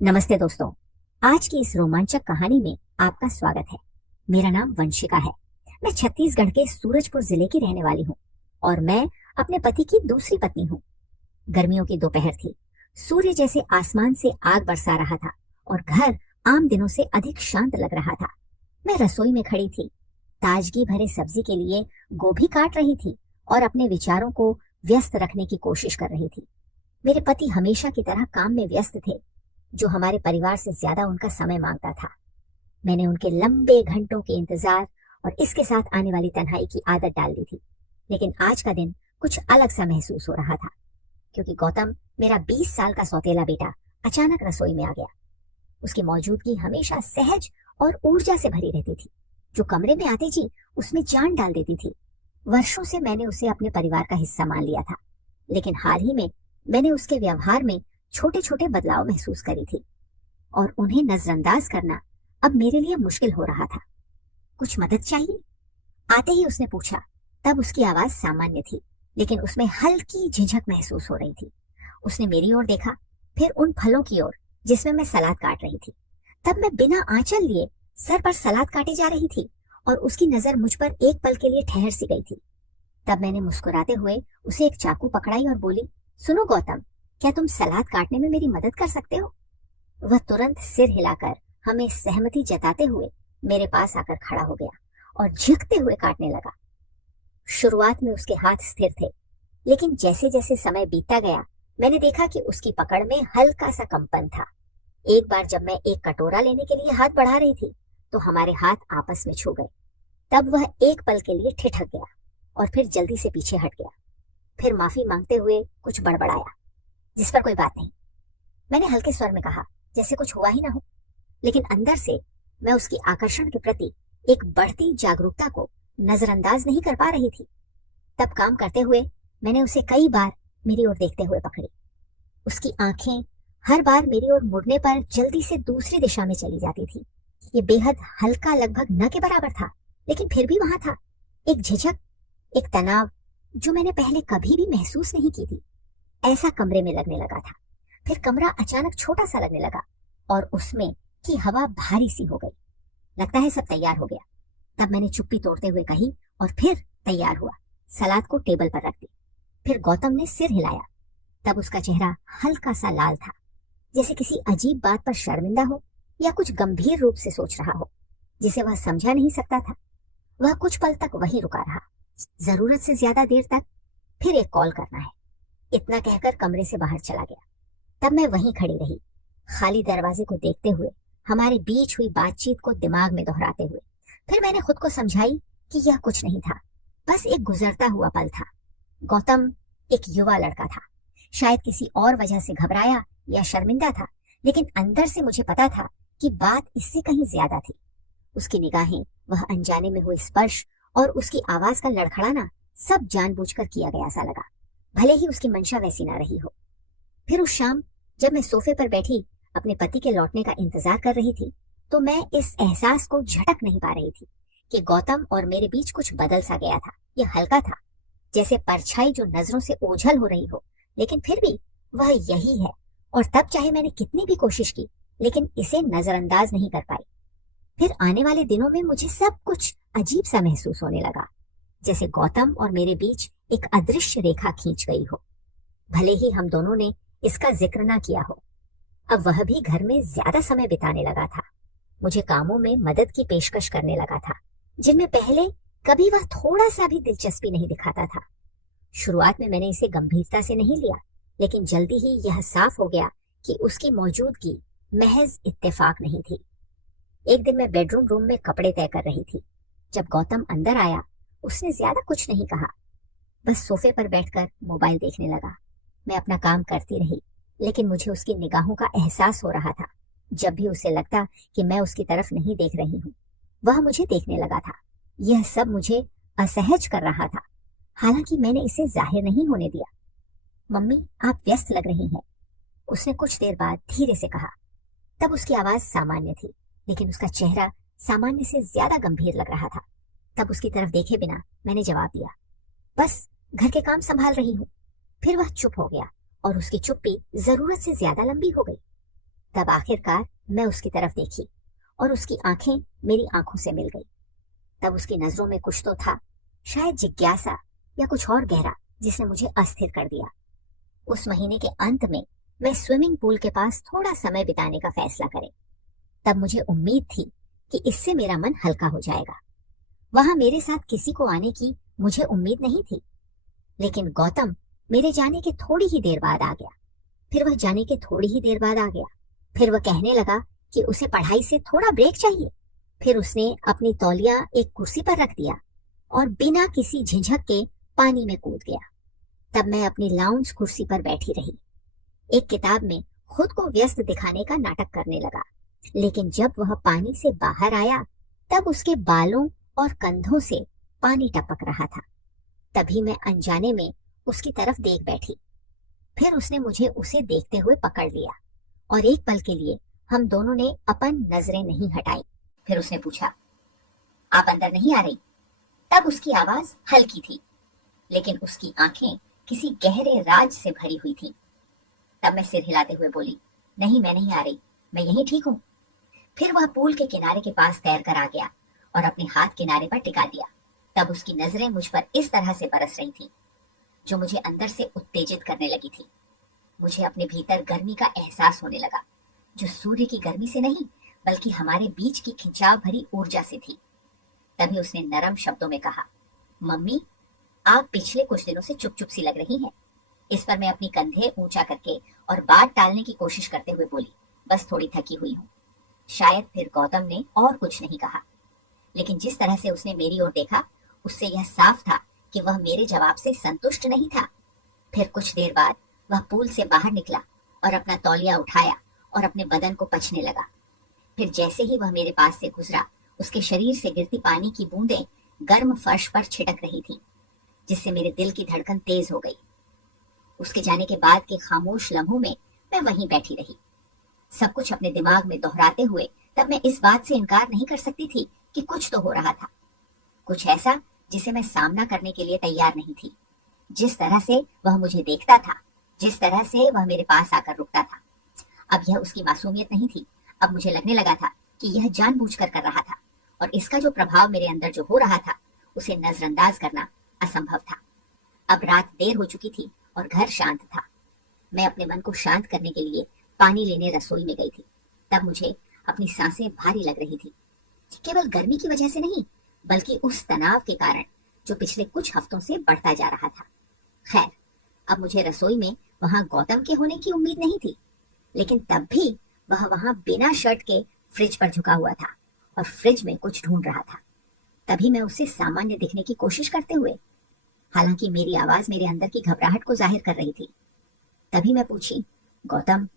नमस्ते दोस्तों। आज की इस रोमांचक कहानी में आपका स्वागत है। मेरा नाम वंशिका है। मैं छत्तीसगढ़ के सूरजपुर जिले की रहने वाली हूँ और मैं अपने पति की दूसरी पत्नी हूँ। गर्मियों की दोपहर थी। सूर्य जैसे आसमान से आग बरसा रहा था और घर आम दिनों से अधिक शांत लग रहा था। मैं रसोई में खड़ी थी, ताजगी भरे सब्जी के लिए गोभी काट रही थी और अपने विचारों को व्यस्त रखने की कोशिश कर रही थी। मेरे पति हमेशा की तरह काम में व्यस्त थे, जो हमारे परिवार से ज्यादा उनका समय मांगता था। मैंने उनके लंबे घंटों के इंतजार और इसके साथ आने वाली तन्हाई की आदत डाल दी थी। लेकिन आज का दिन कुछ अलग सा महसूस हो रहा था, क्योंकि गौतम, मेरा 20 साल का सौतेला बेटा, अचानक रसोई में आ गया। उसकी मौजूदगी हमेशा सहज और ऊर्जा से भरी रहती थी, जो कमरे में आते जी उसमें जान डाल देती थी। वर्षों से मैंने उसे अपने परिवार का हिस्सा मान लिया था, लेकिन हाल ही में मैंने उसके व्यवहार में छोटे छोटे बदलाव महसूस करी थी और उन्हें नजरअंदाज करना अब मेरे लिए मुश्किल हो रहा था। कुछ मदद चाहिए? आते ही उसने पूछा। तब उसकी आवाज सामान्य थी, लेकिन उसमें हल्की झिझक महसूस हो रही थी। उसने मेरी ओर देखा, फिर उन फलों की ओर जिसमें मैं सलाद काट रही थी। तब मैं बिना आंचल लिए सर पर सलाद काटे जा रही थी और उसकी नजर मुझ पर एक पल के लिए ठहर सी गई थी। तब मैंने मुस्कुराते हुए उसे एक चाकू पकड़ाई और बोली, सुनो गौतम, क्या तुम सलाद काटने में मेरी मदद कर सकते हो? वह तुरंत सिर हिलाकर हमें सहमति जताते हुए मेरे पास आकर खड़ा हो गया और झुकते हुए काटने लगा। शुरुआत में उसके हाथ स्थिर थे, लेकिन जैसे जैसे समय बीतता गया मैंने देखा कि उसकी पकड़ में हल्का सा कंपन था। एक बार जब मैं एक कटोरा लेने के लिए हाथ बढ़ा रही थी तो हमारे हाथ आपस में छू गए। तब वह एक पल के लिए ठिठक गया और फिर जल्दी से पीछे हट गया। फिर माफी मांगते हुए कुछ बड़बड़ाया, जिस पर कोई बात नहीं, मैंने हल्के स्वर में कहा, जैसे कुछ हुआ ही ना हो। लेकिन अंदर से मैं उसकी आकर्षण के प्रति एक बढ़ती जागरूकता को नजरअंदाज नहीं कर पा रही थी। तब काम करते हुए मैंने उसे कई बार मेरी ओर देखते हुए पकड़ी। उसकी आंखें हर बार मेरी ओर मुड़ने पर जल्दी से दूसरी दिशा में चली जाती थी। ये बेहद हल्का, लगभग न के बराबर था, लेकिन फिर भी वहां था एक झिझक, एक तनाव जो मैंने पहले कभी भी महसूस नहीं की थी। ऐसा कमरे में लगने लगा था। फिर कमरा अचानक छोटा सा लगने लगा और उसमें की हवा भारी सी हो गई। लगता है सब तैयार हो गया। तब मैंने चुप्पी तोड़ते हुए कही और फिर तैयार हुआ। सलाद को टेबल पर रख दी। फिर गौतम ने सिर हिलाया। तब उसका चेहरा हल्का सा लाल था, जैसे किसी अजीब बात पर शर्मिंदा हो या कुछ गंभीर रूप से सोच रहा हो जिसे वह समझा नहीं सकता था। वह कुछ पल तक वहीं रुका रहा, जरूरत से ज्यादा देर तक। फिर एक कॉल करना है, इतना कहकर कमरे से बाहर चला गया। तब मैं वहीं खड़ी रही, खाली दरवाजे को देखते हुए, हमारे बीच हुई बातचीत को दिमाग में दोहराते हुए। फिर मैंने खुद को समझाई कि यह कुछ नहीं था, बस एक गुजरता हुआ पल था। गौतम एक युवा लड़का था, शायद किसी और वजह से घबराया या शर्मिंदा था, लेकिन अंदर से मुझे पता था कि बात इससे कहीं ज्यादा थी। उसकी निगाहें, वह अनजाने में हुए स्पर्श और उसकी आवाज का लड़खड़ाना सब जानबूझकर किया गया सा लगा, भले ही उसकी मंशा वैसी ना रही हो। फिर उस शाम जब मैं सोफे पर बैठी अपने पति के लौटने का इंतजार कर रही थी, तो मैं इस एहसास को झटक नहीं पा रही थी कि गौतम और मेरे बीच कुछ बदल सा गया था। यह हल्का था, जैसे परछाई जो नजरों से ओझल हो रही हो, लेकिन फिर भी वह यही है। और तब चाहे मैंने कितनी भी कोशिश की, लेकिन इसे नजरअंदाज नहीं कर पाई। फिर आने वाले दिनों में मुझे सब कुछ अजीब सा महसूस होने लगा, जैसे गौतम और मेरे बीच एक अदृश्य रेखा खींच गई हो। भले ही हम दोनों ने इसका जिक्र ना किया हो। अब वह भी घर में ज्यादा समय बिताने लगा था, मुझे कामों में मदद की पेशकश करने लगा था, जिनमें पहले कभी वह थोड़ा सा भी दिलचस्पी नहीं दिखाता था। शुरुआत में मैंने इसे गंभीरता से नहीं लिया, लेकिन जल्दी ही यह साफ हो गया कि उसकी मौजूदगी महज इत्तेफाक नहीं थी। एक दिन मैं बेडरूम रूम में कपड़े तय कर रही थी। जब गौतम अंदर आया, उसने ज्यादा कुछ नहीं कहा, बस सोफे पर बैठकर मोबाइल देखने लगा। मैं अपना काम करती रही, लेकिन मुझे उसकी निगाहों का एहसास हो रहा था। जब भी उसे लगता कि मैं उसकी तरफ नहीं देख रही हूँ, वह मुझे देखने लगा था। यह सब मुझे असहज कर रहा था, हालांकि मैंने इसे जाहिर नहीं होने दिया। मम्मी, आप व्यस्त लग रही हैं, उसने कुछ देर बाद धीरे से कहा। तब उसकी आवाज सामान्य थी, लेकिन उसका चेहरा सामान्य से ज्यादा गंभीर लग रहा था। तब उसकी तरफ देखे बिना मैंने जवाब दिया, बस घर के काम संभाल रही हूँ। फिर वह चुप हो गया और उसकी चुप्पी जरूरत से ज्यादा लंबी हो गई। तब आखिरकार मैं उसकी तरफ देखी और उसकी आंखें मेरी आंखों से मिल गई। तब उसकी नजरों में कुछ तो था, शायद जिज्ञासा या कुछ और गहरा, जिसने मुझे अस्थिर कर दिया। उस महीने के अंत में मैं स्विमिंग पूल के पास थोड़ा समय बिताने का फैसला करे। तब मुझे उम्मीद थी कि इससे मेरा मन हल्का हो जाएगा। वहां मेरे साथ किसी को आने की मुझे उम्मीद नहीं थी, लेकिन गौतम मेरे जाने के थोड़ी ही देर बाद आ गया। फिर वह जाने के थोड़ी ही देर बाद आ गया। फिर वह कहने लगा कि उसे पढ़ाई से थोड़ा ब्रेक चाहिए। फिर उसने अपनी तौलिया एक कुर्सी पर रख दिया और बिना किसी झिझक के पानी में कूद गया। तब मैं अपनी लाउंज कुर्सी पर बैठी रही, एक किताब में खुद को व्यस्त दिखाने का नाटक करने लगा। लेकिन जब वह पानी से बाहर आया, तब उसके बालों और कंधों से पानी टपक रहा था। तभी मैं अनजाने में उसकी तरफ देख बैठी। फिर उसने मुझे उसे देखते हुए पकड़ लिया और एक पल के लिए हम दोनों ने अपन नजरें नहीं हटाई। फिर उसने पूछा, आप अंदर नहीं आ रही? तब उसकी आवाज हल्की थी, लेकिन उसकी आंखें किसी गहरे राज से भरी हुई थी। तब मैं सिर हिलाते हुए बोली, नहीं, मैं नहीं आ रही, मैं यहीं ठीक हूँ। फिर वह पूल के किनारे के पास तैर कर आ गया और अपने हाथ किनारे पर टिका दिया। तब उसकी नजरें मुझ पर इस तरह से बरस रही थी, जो मुझे अंदर से उत्तेजित करने लगी थी। मुझे अपने भीतर गर्मी का एहसास होने लगा, जो सूर्य की गर्मी से नहीं, बल्कि हमारे बीच की खिंचाव भरी ऊर्जा से थी। तभी उसने नरम शब्दों में कहा, मम्मी, आप पिछले कुछ दिनों से चुप चुप सी लग रही हैं। इस पर मैं अपनी कंधे ऊंचा करके और बात टालने की कोशिश करते हुए बोली, बस थोड़ी थकी हुई हूँ। शायद फिर गौतम ने और कुछ नहीं कहा, लेकिन जिस तरह से उसने मेरी ओर देखा, उससे यह साफ था कि वह मेरे जवाब से संतुष्ट नहीं था। फिर कुछ देर बाद वह पूल से बाहर निकला और अपना तौलिया उठाया और अपने बदन को पछने लगा। फिर जैसे ही वह मेरे पास से गुजरा, उसके शरीर से गिरती पानी की बूंदें गर्म फर्श पर छिटक रही थी, जिससे मेरे दिल की धड़कन तेज हो गई। उसके जाने के बाद के खामोश लम्हों में मैं वहीं बैठी रही, सब कुछ अपने दिमाग में दोहराते हुए। तब मैं इस बात से इनकार नहीं कर सकती थी कि कुछ तो हो रहा था, कुछ ऐसा जिसे मैं सामना करने के लिए तैयार नहीं थी। जिस तरह से वह मुझे देखता था, जिस तरह से वह मेरे पास आकर रुकता था, अब यह उसकी मासूमियत नहीं थी। अब मुझे लगने लगा था कि यह जानबूझकर कर रहा था, और इसका जो प्रभाव मेरे अंदर जो हो रहा था, उसे नजरअंदाज करना असंभव था। अब रात देर हो चुकी थी और घर शांत था। मैं अपने मन को शांत करने के लिए पानी लेने रसोई में गई थी। तब मुझे अपनी सांसें भारी लग रही थी, केवल गर्मी की वजह से नहीं, बल्कि उस तनाव के कारण जो पिछले कुछ हफ्तों से बढ़ता जा रहा था। खैर, अब मुझे रसोई में वहां गौतम के होने की उम्मीद नहीं थी, लेकिन तब भी वह वहां बिना शर्ट के फ्रिज पर झुका हुआ था और फ्रिज में कुछ ढूंढ रहा था। तभी मैं उससे सामान्य दिखने की कोशिश करते हुए, हालांकि मेरी आवाज मेरे अंदर की घबराहट को जाहिर कर रही थी, तभी मैं पूछी, गौतम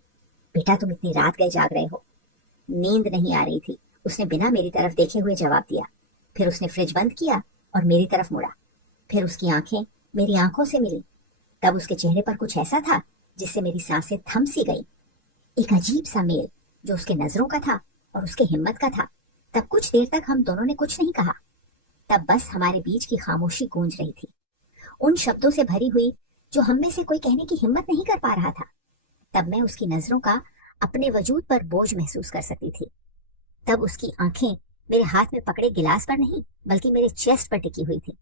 बेटा, तुम इतनी रात गए जाग रहे हो? नींद नहीं आ रही थी, उसने बिना मेरी तरफ देखे हुए जवाब दिया। फिर उसने फ्रिज बंद किया और मेरी तरफ मुड़ा। फिर उसकी आंखें मेरी आंखों से मिली। तब उसके चेहरे पर कुछ ऐसा था जिससे मेरी सांसें थम सी गई। एक अजीब सा मेल जो उसके नजरों का था और उसके हिम्मत का था। तब कुछ देर तक हम दोनों ने कुछ नहीं कहा। तब बस हमारे बीच की खामोशी गूंज रही थी, उन शब्दों से भरी हुई जो हम में से कोई कहने की हिम्मत नहीं कर पा रहा था। तब मैं उसकी नजरों का अपने वजूद पर बोझ महसूस कर सकती थी। तब उसकी आंखें मेरे हाथ में पकड़े गिलास पर नहीं, बल्कि मेरे चेस्ट पर टिकी हुई थी।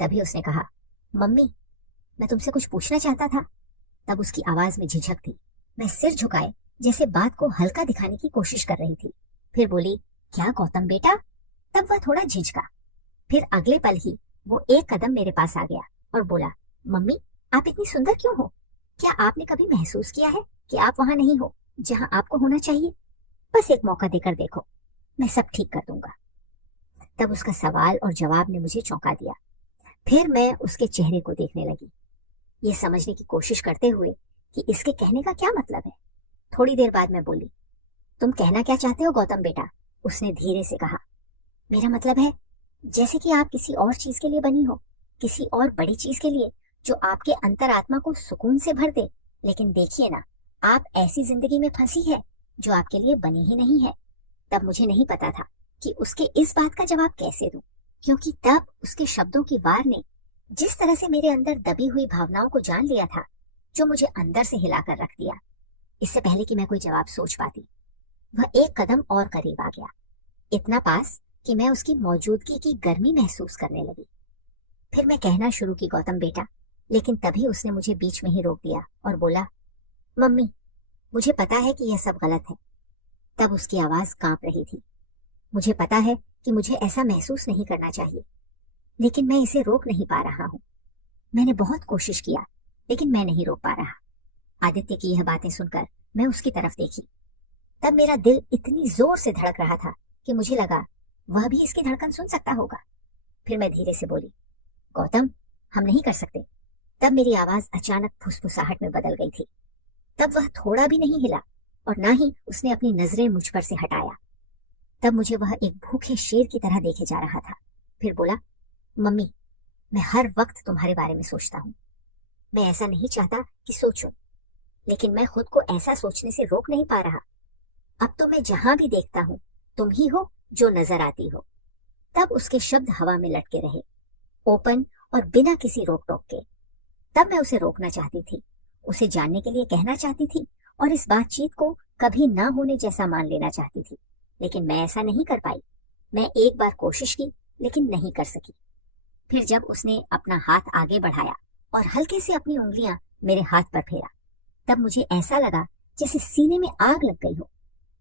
तभी उसने कहा, मम्मी, मैं तुमसे कुछ पूछना चाहता था। तब उसकी आवाज में झिझक थी। मैं सिर झुकाए जैसे बात को हल्का दिखाने की कोशिश कर रही थी। फिर बोली, क्या गौतम बेटा? तब वह थोड़ा झिझका। फिर अगले पल ही वो एक कदम मेरे पास आ गया और बोला, मम्मी, आप इतनी सुंदर क्यों हो? क्या आपने कभी महसूस किया है कि आप वहां नहीं हो जहां आपको होना चाहिए? बस एक मौका देकर देखो, मैं सब ठीक कर दूंगा। तब उसका सवाल और जवाब ने मुझे चौंका दिया। फिर मैं उसके चेहरे को देखने लगी, ये समझने की कोशिश करते हुए कि इसके कहने का क्या मतलब है। थोड़ी देर बाद मैं बोली, तुम कहना क्या चाहते हो गौतम बेटा? उसने धीरे से कहा, मेरा मतलब है जैसे कि आप किसी और चीज के लिए बनी हो, किसी और बड़ी चीज के लिए जो आपके अंतरात्मा को सुकून से भर दे। लेकिन देखिए ना, आप ऐसी जिंदगी में फंसी है जो आपके लिए बनी ही नहीं है। तब मुझे नहीं पता था कि उसके इस बात का जवाब कैसे दूं, क्योंकि तब उसके शब्दों की वार ने जिस तरह से मेरे अंदर दबी हुई भावनाओं को जान लिया था, जो मुझे अंदर से हिलाकर रख दिया, इससे पहले कि मैं कोई जवाब सोच पाती। वह एक कदम और करीब आ गया, इतना पास कि मैं उसकी मौजूदगी की गर्मी महसूस करने लगी। फिर मैं कहना शुरू की, गौतम बेटा, लेकिन तभी उसने मुझे बीच में ही रोक दिया और बोला, मम्मी, मुझे पता है कि यह सब गलत है। तब उसकी आवाज कांप रही थी। मुझे पता है कि मुझे ऐसा महसूस नहीं करना चाहिए, लेकिन मैं इसे रोक नहीं पा रहा हूँ। मैंने बहुत कोशिश किया, लेकिन मैं नहीं रोक पा रहा। आदित्य की यह बातें सुनकर मैं उसकी तरफ देखी। तब मेरा दिल इतनी जोर से धड़क रहा था कि मुझे लगा वह भी इसकी धड़कन सुन सकता होगा। फिर मैं धीरे से बोली, गौतम, हम नहीं कर सकते। तब मेरी आवाज अचानक फुसफुसाहट में बदल गई थी। तब वह थोड़ा भी नहीं हिला और ना ही उसने अपनी नजरें मुझ पर से हटाया। तब मुझे वह एक भूखे शेर की तरह देखे जा रहा था। फिर बोला, मम्मी, मैं हर वक्त तुम्हारे बारे में सोचता हूँ। मैं ऐसा नहीं चाहता कि सोचूं, लेकिन मैं खुद को ऐसा सोचने से रोक नहीं पा रहा। अब तो मैं जहां भी देखता हूँ तुम ही हो जो नजर आती हो। तब उसके शब्द हवा में लटके रहे, ओपन और बिना किसी रोक टोक के। तब मैं उसे रोकना चाहती थी, उसे जानने के लिए कहना चाहती थी और इस बातचीत को कभी ना होने जैसा मान लेना चाहती थी, लेकिन मैं ऐसा नहीं कर पाई। मैं एक बार कोशिश की, लेकिन नहीं कर सकी। फिर जब उसने अपना हाथ आगे बढ़ाया और हल्के से अपनी उंगलियां मेरे हाथ पर फेरा, तब मुझे ऐसा लगा जैसे सीने में आग लग गई हो।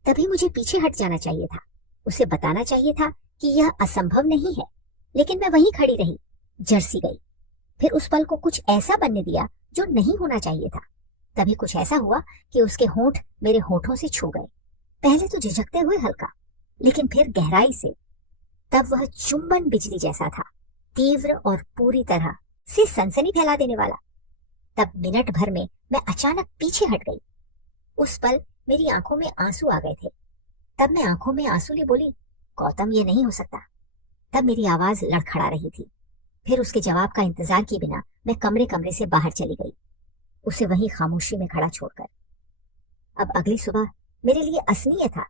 तभी मुझे पीछे हट जाना चाहिए था, उसे बताना चाहिए था कि यह असंभव नहीं है, लेकिन मैं वहीं खड़ी रही, जर्सी गई। फिर उस पल को कुछ ऐसा बनने दिया जो नहीं होना चाहिए था। तभी कुछ ऐसा हुआ कि उसके होंठ मेरे होठों से छू गए, पहले तो झिझकते हुए हल्का, लेकिन फिर गहराई से। तब वह चुंबन बिजली जैसा था, तीव्र और पूरी तरह से सनसनी फैला देने वाला। तब मिनट भर में मैं अचानक पीछे हट गई। उस पल मेरी आंखों में आंसू आ गए थे। तब मैं आंखों में आंसू लिए बोली, गौतम, ये नहीं हो सकता। तब मेरी आवाज लड़खड़ा रही थी। फिर उसके जवाब का इंतजार किए बिना मैं कमरे कमरे से बाहर चली गई, उसे वहीं खामोशी में खड़ा छोड़कर। अब अगली सुबह मेरे लिए असनीय था,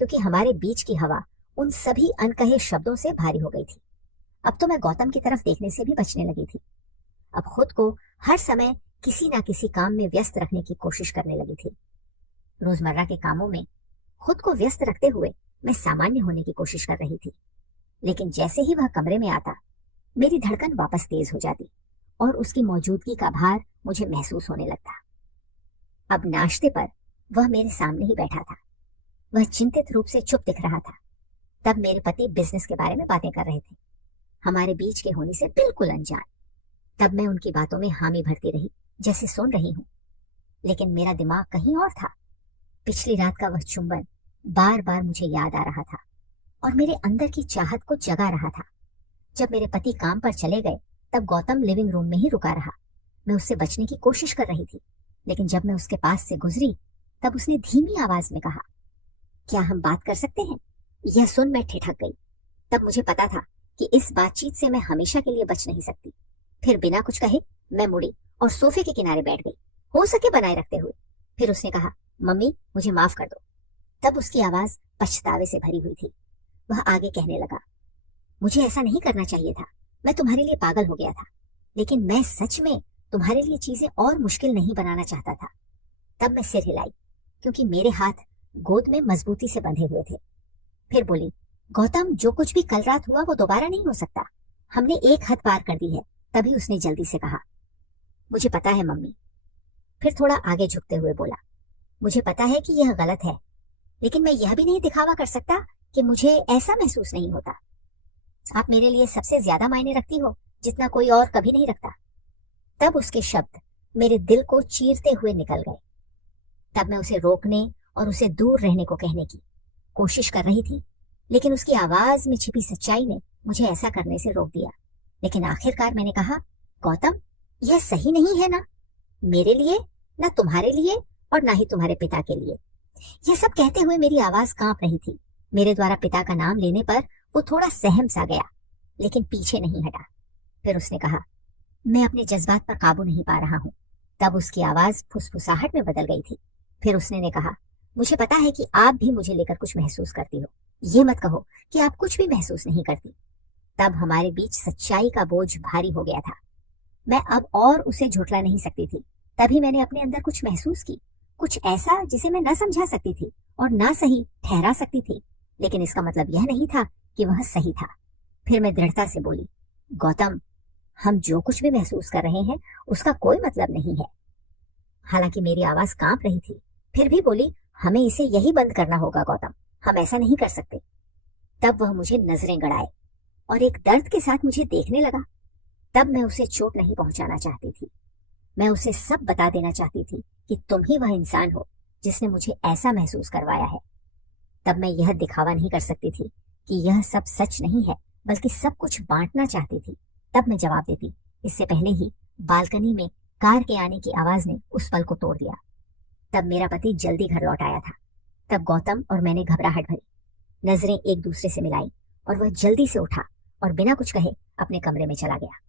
क्योंकि हमारे बीच की हवा उन सभी अनकहे शब्दों से भारी हो गई थी। अब तो मैं गौतम की तरफ देखने से भी बचने लगी थी। अब खुद को हर समय किसी ना किसी काम में व्यस्त रखने की कोशिश करने लगी थी। रोजमर्रा के कामों में खुद को व्यस्त रखते हुए मैं सामान्य होने की कोशिश कर रही थी, लेकिन जैसे ही वह कमरे में आता, मेरी धड़कन वापस तेज हो जाती और उसकी मौजूदगी का भार मुझे महसूस होने लगता। अब नाश्ते पर वह मेरे सामने ही बैठा था। वह चिंतित रूप से चुप दिख रहा था। तब मेरे पति बिजनेस के बारे में बातें कर रहे थे, हमारे बीच के होने से बिल्कुल अनजान। तब मैं उनकी बातों में हामी भरती रही, जैसे सुन रही हूँ, लेकिन मेरा दिमाग कहीं और था। पिछली रात का वह चुंबन बार बार मुझे याद आ रहा था और मेरे अंदर की चाहत को जगा रहा था। जब मेरे पति काम पर चले गए, तब गौतम लिविंग रूम में ही रुका रहा। मैं उससे बचने की कोशिश कर रही थी, लेकिन जब मैं उसके पास से गुजरी, तब उसने धीमी आवाज में कहा, क्या हम बात कर सकते हैं? यह सुन मैं ठिठक गई। तब मुझे पता था कि इस बातचीत से मैं हमेशा के लिए बच नहीं सकती। फिर बिना कुछ कहे मैं मुड़ी और सोफे के किनारे बैठ गई, हो सके बनाए रखते हुए। फिर उसने कहा, मम्मी, मुझे माफ कर दो। तब उसकी आवाज पछतावे से भरी हुई थी। वह आगे कहने लगा, मुझे ऐसा नहीं करना चाहिए था। मैं तुम्हारे लिए पागल हो गया था, लेकिन मैं सच में तुम्हारे लिए चीजें और मुश्किल नहीं बनाना चाहता था। तब मैं सिर हिलाई, क्योंकि मेरे हाथ गोद में मजबूती से बंधे हुए थे। फिर बोली, गौतम, जो कुछ भी कल रात हुआ वो दोबारा नहीं हो सकता। हमने एक हद पार कर दी है। तभी उसने जल्दी से कहा, मुझे पता है मम्मी। फिर थोड़ा आगे झुकते हुए बोला, मुझे पता है कि यह गलत है, लेकिन मैं यह भी नहीं दिखावा कर सकता कि मुझे ऐसा महसूस नहीं होता। आप मेरे लिए सबसे ज्यादा मायने रखती हो, जितना कोई और कभी नहीं रखता। तब उसके शब्द मेरे दिल को चीरते हुए निकल गए। तब मैं उसे रोकने और उसे दूर रहने को कहने की कोशिश कर रही थी, लेकिन उसकी आवाज में छिपी सच्चाई ने मुझे ऐसा करने से रोक दिया। लेकिन आखिरकार मैंने कहा, गौतम, यह सही नहीं है ना मेरे लिए, ना तुम्हारे लिए और ना ही तुम्हारे पिता के लिए। यह सब कहते हुए मेरी आवाज कांप रही थी। मेरे द्वारा पिता का नाम लेने पर वो थोड़ा सहम सा गया, लेकिन पीछे नहीं हटा। फिर उसने कहा, मैं अपने जज्बात पर काबू नहीं पा रहा हूँ। तब उसकी आवाज फुसफुसाहट में बदल गई थी। फिर उसने ने कहा, मुझे पता है कि आप भी मुझे लेकर कुछ महसूस करती हो। ये मत कहो कि आप कुछ भी महसूस नहीं करती। तब हमारे बीच सच्चाई का बोझ भारी हो गया था। मैं अब और उसे झुठला नहीं सकती थी। तभी मैंने अपने अंदर कुछ महसूस की कुछ ऐसा जिसे मैं न समझा सकती थी और ना सही ठहरा सकती थी, लेकिन इसका मतलब यह नहीं था कि वह सही था। फिर मैं दृढ़ता से बोली, गौतम, हम जो कुछ भी महसूस कर रहे हैं उसका कोई मतलब नहीं है। हालांकि मेरी आवाज कांप रही थी, फिर भी बोली, हमें इसे यही बंद करना होगा गौतम, हम ऐसा नहीं कर सकते। तब वह मुझे नजरें गड़ाए और एक दर्द के साथ मुझे देखने लगा। तब मैं उसे चोट नहीं पहुंचाना चाहती थी, मैं उसे सब बता देना चाहती थी कि तुम ही वह इंसान हो जिसने मुझे ऐसा महसूस करवाया है। तब मैं यह दिखावा नहीं कर सकती थी कि यह सब सच नहीं है, बल्कि सब कुछ बांटना चाहती थी। तब मैं जवाब देती, इससे पहले ही बालकनी में कार के आने की आवाज ने उस पल को तोड़ दिया। तब मेरा पति जल्दी घर लौट आया था। तब गौतम और मैंने घबराहट भरी नजरें एक दूसरे से मिलाई और वह जल्दी से उठा और बिना कुछ कहे अपने कमरे में चला गया।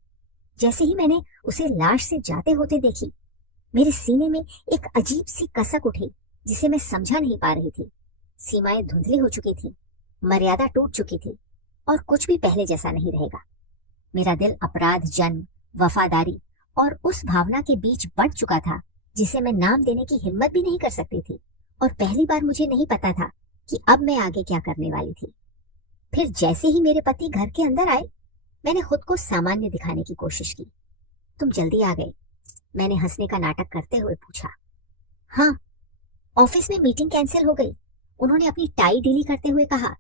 जैसे ही मैंने उसे लाश से जाते होते देखी, मेरे सीने में एक अजीब सी कसक उठी जिसे मैं समझा नहीं पा रही थी। सीमाएं धुंधली हो चुकी थी, मर्यादा टूट चुकी थी और कुछ भी पहले जैसा नहीं रहेगा। मेरा दिल अपराध, जन्म, वफादारी और उस भावना के बीच बंट चुका था जिसे मैं नाम देने की हिम्मत भी नहीं कर सकती थी। और पहली बार मुझे नहीं पता था कि अब मैं आगे क्या करने वाली थी। फिर जैसे ही मेरे पति घर के अंदर आए, मैंने खुद को सामान्य दिखाने की कोशिश की। तुम जल्दी आ गए, मैंने हंसने का नाटक करते हुए पूछा। हाँ, ऑफिस में मीटिंग कैंसिल हो गई, उन्होंने अपनी टाई ढीली करते हुए कहा।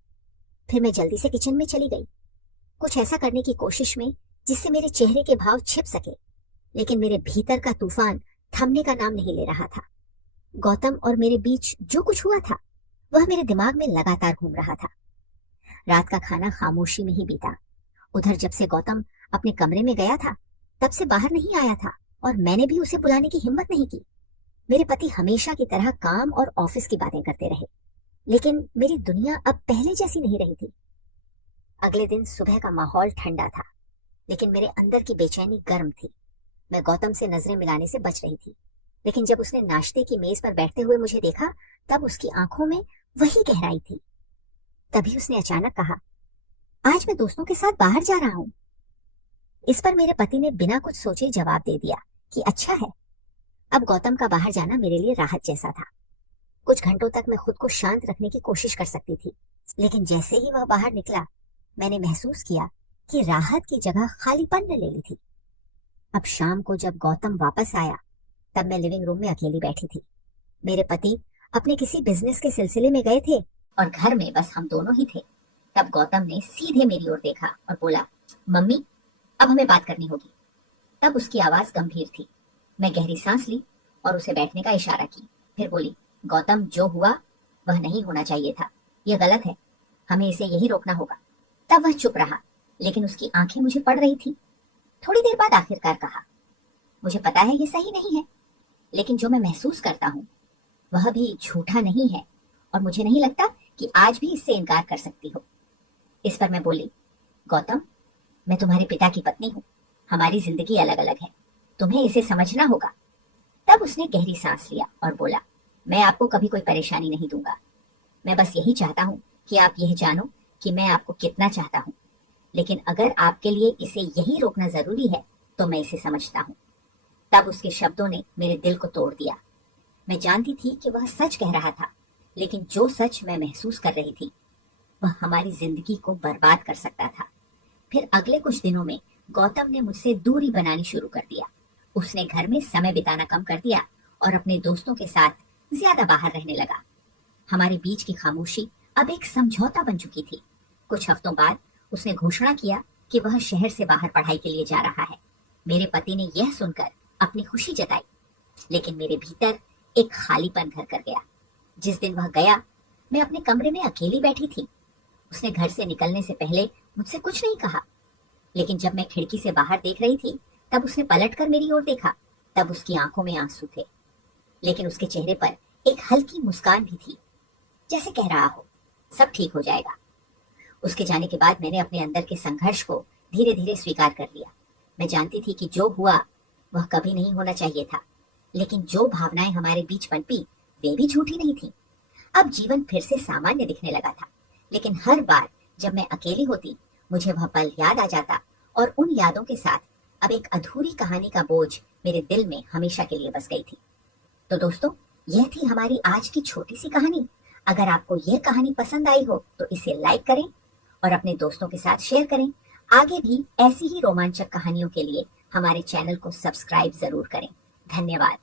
फिर मैं जल्दी से किचन में चली गई, कुछ ऐसा करने की कोशिश में जिससे मेरे चेहरे के भाव छिप सके, लेकिन मेरे भीतर का तूफान थमने का नाम नहीं ले रहा था। गौतम और मेरे बीच जो कुछ हुआ था वह मेरे दिमाग में लगातार घूम रहा था। रात का खाना खामोशी में ही बीता। उधर जब से गौतम अपने कमरे में गया था तब से बाहर नहीं आया था और मैंने भी उसे बुलाने की हिम्मत नहीं की। मेरे पति हमेशा की तरह काम और ऑफिस की बातें करते रहे, लेकिन मेरी दुनिया अब पहले जैसी नहीं रही थी। अगले दिन सुबह का माहौल ठंडा था, लेकिन मेरे अंदर की बेचैनी गर्म थी। मैं गौतम से नजरें मिलाने से बच रही थी, लेकिन जब उसने नाश्ते की मेज पर बैठते हुए मुझे देखा तब उसकी आंखों में वही गहराई थी। तभी उसने अचानक कहा, आज मैं दोस्तों के साथ बाहर जा रहा हूँ। इस पर मेरे पति ने बिना कुछ सोचे जवाब दे दिया कि अच्छा है। अब गौतम का बाहर जाना मेरे लिए राहत जैसा था। कुछ घंटों तक मैं खुद को शांत रखने की कोशिश कर सकती थी, लेकिन जैसे ही वह बाहर निकला, मैंने महसूस किया कि राहत की जगह खालीपन ने ले ली थी। अब शाम को जब गौतम वापस आया, तब मैं लिविंग रूम में अकेली बैठी थी। मेरे पति अपने किसी बिजनेस के सिलसिले में गए थे और घर में बस हम दोनों ही थे। तब गौतम ने सीधे मेरी ओर देखा और बोला, मम्मी, अब हमें बात करनी होगी। तब उसकी आवाज गंभीर थी। मैं गहरी सांस ली और उसे बैठने का इशारा की। फिर बोली, गौतम, जो हुआ वह नहीं होना चाहिए था, यह गलत है, हमें इसे यही रोकना होगा। तब वह चुप रहा, लेकिन उसकी आंखें मुझे पड़ रही थी। थोड़ी देर बाद आखिरकार कहा, मुझे पता है ये सही नहीं है, लेकिन जो मैं महसूस करता हूँ वह भी झूठा नहीं है और मुझे नहीं लगता कि आज भी इससे इनकार कर सकती हो। इस पर मैं बोली, गौतम, मैं तुम्हारे पिता की पत्नी हूँ, हमारी जिंदगी अलग अलग है, तुम्हें इसे समझना होगा। तब उसने गहरी सांस लिया और बोला, मैं आपको कभी कोई परेशानी नहीं दूंगा। मैं बस यही चाहता हूँ कि आप यह जानो कि मैं आपको कितना चाहता हूँ, लेकिन अगर आपके लिए इसे यही रोकना जरूरी है तो मैं इसे समझता हूँ। तब उसके शब्दों ने मेरे दिल को तोड़ दिया। मैं जानती थी कि वह सच कह रहा था, लेकिन जो सच मैं महसूस कर रही थी वह हमारी जिंदगी को बर्बाद कर सकता था। फिर अगले कुछ दिनों में गौतम ने मुझसे दूरी बनानी शुरू कर दिया। उसने घर में समय बिताना कम कर दिया और अपने दोस्तों के साथ ज्यादा बाहर रहने लगा। हमारे बीच की खामोशी अब एक समझौता बन चुकी थी। कुछ हफ्तों बाद उसने घोषणा किया कि वह शहर से बाहर पढ़ाई के लिए जा रहा है। मेरे पति ने यह सुनकर अपनी खुशी जताई, लेकिन मेरे भीतर एक खालीपन घर कर गया। जिस दिन वह गया, मैं अपने कमरे में अकेली बैठी थी। उसने घर से निकलने से पहले मुझसे कुछ नहीं कहा, लेकिन जब मैं खिड़की से बाहर देख रही थी तब उसने पलटकर मेरी ओर देखा। तब उसकी आंखों में आंसू थे, लेकिन उसके चेहरे पर एक हल्की मुस्कान भी थी, जैसे कह रहा हो, सब ठीक हो जाएगा। उसके जाने के बाद मैंने अपने अंदर के संघर्ष को धीरे धीरे स्वीकार कर लिया। मैं जानती थी कि जो हुआ वह कभी नहीं होना चाहिए था, लेकिन जो भावनाएं हमारे बीच पनपी वे भी झूठी नहीं थी। अब जीवन फिर से सामान्य दिखने लगा था, लेकिन हर बार जब मैं अकेली होती मुझे वह पल याद आ जाता और उन यादों के साथ अब एक अधूरी कहानी का बोझ मेरे दिल में हमेशा के लिए बस गई थी। तो दोस्तों, यह थी हमारी आज की छोटी सी कहानी। अगर आपको यह कहानी पसंद आई हो तो इसे लाइक करें और अपने दोस्तों के साथ शेयर करें। आगे भी ऐसी ही रोमांचक कहानियों के लिए हमारे चैनल को सब्सक्राइब जरूर करें। धन्यवाद।